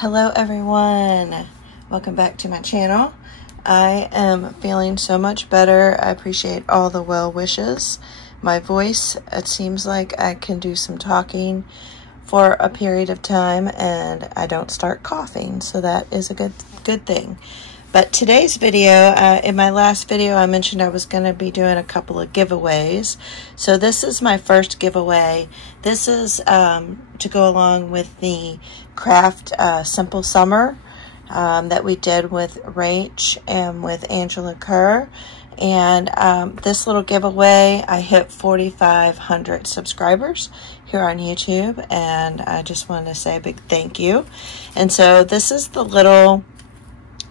Hello everyone, welcome back to my channel. I am feeling so much better. I appreciate all the well wishes. My voice, it seems like I can do some talking for a period of time and I don't start coughing, so that is a good thing. But today's video, in my last video I mentioned I was going to be doing a couple of giveaways. So this is my first giveaway. This is to go along with the Craft Simple Summer that we did with Rach and with Angela Kerr. And this little giveaway, I hit 4,500 subscribers here on YouTube, and I just wanted to say a big thank you. And so this is the little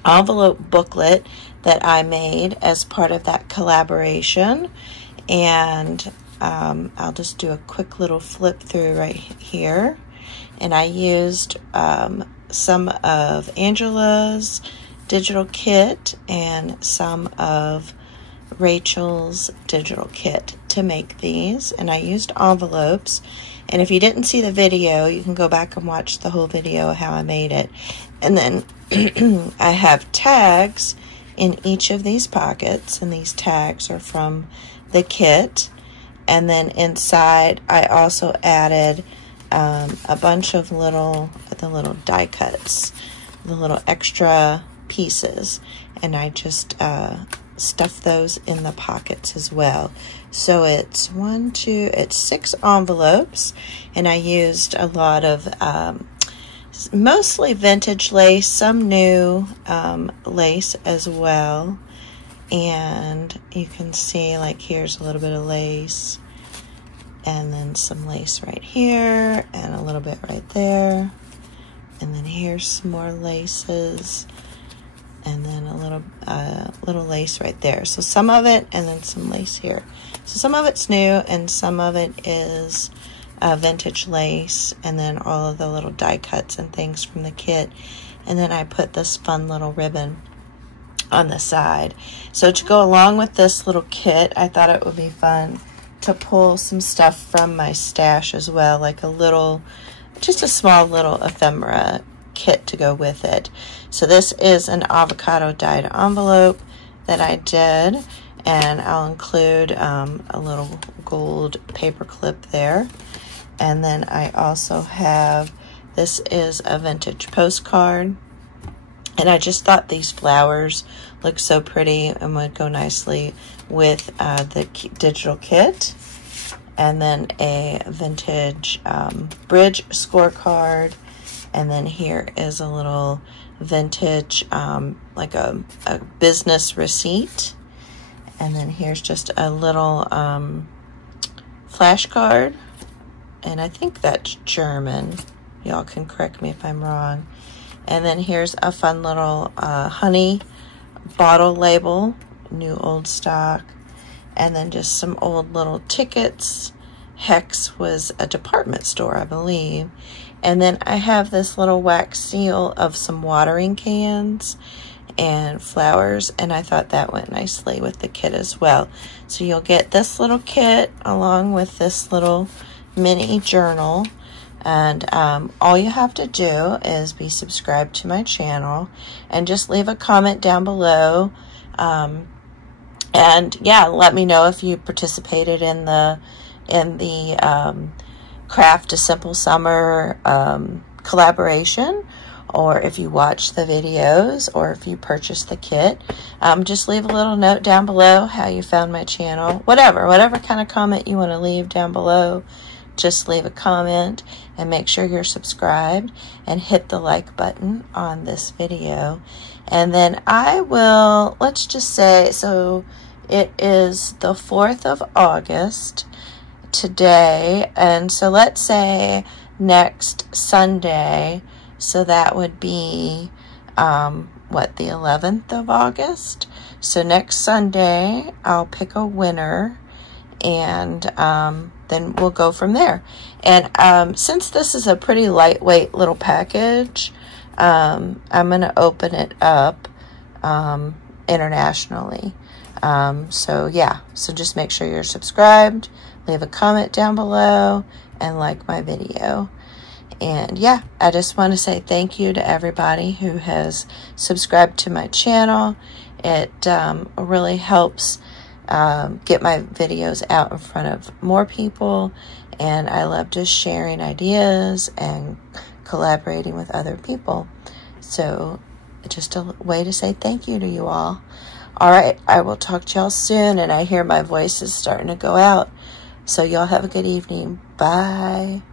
envelope booklet that I made as part of that collaboration, and I'll just do a quick little flip through right here. And I used some of Angela's digital kit and some of Rachel's digital kit to make these, and I used envelopes. And if you didn't see the video, you can go back and watch the whole video how I made it. And then I have tags in each of these pockets, and these tags are from the kit. And then inside I also added a bunch of the little die cuts, the little extra pieces, and I just stuff those in the pockets as well. So it's it's 6 envelopes, and I used a lot of mostly vintage lace, some new lace as well. And you can see, like, here's a little bit of lace, and then some lace right here, and a little bit right there, and then here's some more laces, and then a little lace right there. So some of it, and then some lace here. So some of it's new, and some of it is vintage lace, and then all of the little die cuts and things from the kit. And then I put this fun little ribbon on the side. So to go along with this little kit, I thought it would be fun to pull some stuff from my stash as well, like just a small little ephemera kit to go with it. So this is an avocado dyed envelope that I did, and I'll include a little gold paper clip there. And then I also have, this is a vintage postcard, and I just thought these flowers look so pretty and would go nicely with the digital kit. And then a vintage bridge scorecard. And then here is a little vintage, like a business receipt. And then here's just a little flashcard. And I think that's German. Y'all can correct me if I'm wrong. And then here's a fun little honey bottle label, new old stock. And then just some old little tickets. Hex was a department store, I believe. And then I have this little wax seal of some watering cans and flowers, and I thought that went nicely with the kit as well. So you'll get this little kit along with this little mini journal. And all you have to do is be subscribed to my channel and just leave a comment down below. And yeah, let me know if you participated in the Craft a Simple Summer collaboration, or if you watched the videos, or if you purchased the kit. Just leave a little note down below how you found my channel. Whatever kind of comment you want to leave down below, just leave a comment, and make sure you're subscribed and hit the like button on this video. And then I will, let's just say, so it is the 4th of August today, and so let's say next Sunday, so that would be what, the 11th of August. So next Sunday I'll pick a winner, and then we'll go from there. And since this is a pretty lightweight little package, I'm gonna open it up internationally. So yeah, so just make sure you're subscribed, leave a comment down below, and like my video. And yeah, I just want to say thank you to everybody who has subscribed to my channel. It really helps get my videos out in front of more people, and I love just sharing ideas and collaborating with other people. So just a way to say thank you to you all. All right, I will talk to y'all soon, and I hear my voice is starting to go out. So y'all have a good evening. Bye.